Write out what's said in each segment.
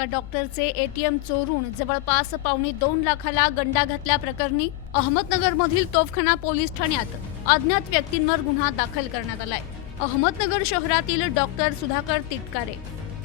एका डॉक्टरचे एटीएम चोरून जवळपास पावणे दोन लाखाला गंडा घातल्याप्रकरणी अहमदनगरमधील तोफखाना पोलीस ठाण्यात अज्ञात व्यक्तींवर गुन्हा दाखल करण्यात आलाय. अहमदनगर शहरातील डॉक्टर सुधाकर तिटकारे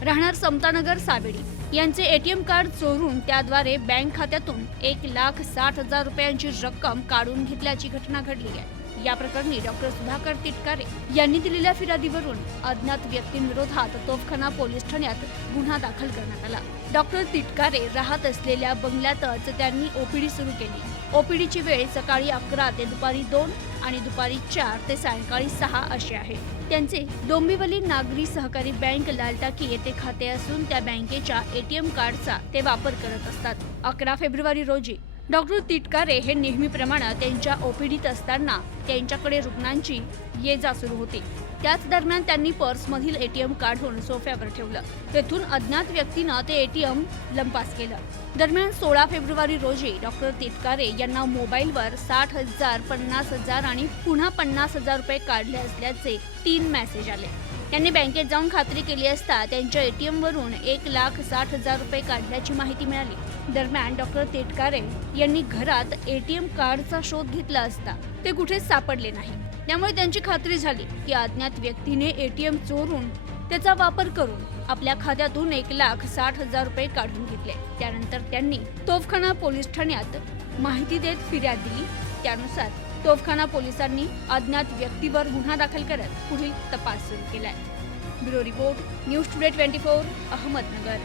राहणार समतानगर सावेडी यांचे एटीएम कार्ड चोरून त्याद्वारे बँक खात्यातून एक लाख साठ हजार रुपयांची रक्कम काढून घेतल्याची घटना घडली आहे. या प्रकरणी डॉक्टर सुधाकर तिटकारे यांनी दिलेल्या फिर्यादीवरून अज्ञात व्यक्तींविरोधात तोफखाना पोलीस ठाण्यात गुन्हा दाखल करण्यात आला. डॉक्टर तिटकारे राहत असलेल्या बंगल्यातच त्यांनी ओपीडी सुरू केली. ओपीडीची वेळ सकाळी अकरा ते दुपारी दोन आणि दुपारी चार ते सायंकाळी सहा अशी आहे. त्यांचे डोंबिवली नागरी सहकारी बँक लालटाकी येथे खाते असून त्या बँकेच्या एटीएम कार्डचा ते वापर करत असतात. अकरा फेब्रुवारी रोजी डॉक्टर तिटकारे हे नेहमीप्रमाणे त्यांच्या ओपीडीत असताना त्यांच्याकडे रुग्णांची ये जा सुरू होती. त्याच दरम्यान त्यांनी पर्समधील एटीएम काढून सोफ्यावर ठेवलं. तेथून अज्ञात व्यक्तीनं ते एटीएम लंपास केलं. दरम्यान सोळा फेब्रुवारी रोजी डॉक्टर तिटकारे यांना मोबाईलवर साठ हजार पन्नास हजार आणि पुन्हा पन्नास हजार रुपये काढले असल्याचे तीन मेसेज आले. त्यांनी बँकेत जाऊन खात्री केली असता त्यांच्या ए टी एमवरून एक लाख साठ हजार रुपये काढल्याची माहिती मिळाली. दरम्यान डॉक्टर तेटकारे यांनी घरात एटीएम कार्डचा शोध घेतला असता ते कुठेच सापडले नाही. त्यामुळे त्यांची खात्री झाली की अज्ञात व्यक्तीने एटीएम चोरून त्याचा वापर करून आपल्या खात्यातून एक लाख साठ हजार रुपये काढून घेतले. त्यानंतर त्यांनी तोफखाना पोलीस ठाण्यात माहिती देत फिर्याद दिली. त्यानुसार तोफखाना पोलिसांनी अज्ञात व्यक्तीवर गुन्हा दाखल करत पुढील तपास सुरू केलाय. Bureau report news today twenty four Ahmednagar.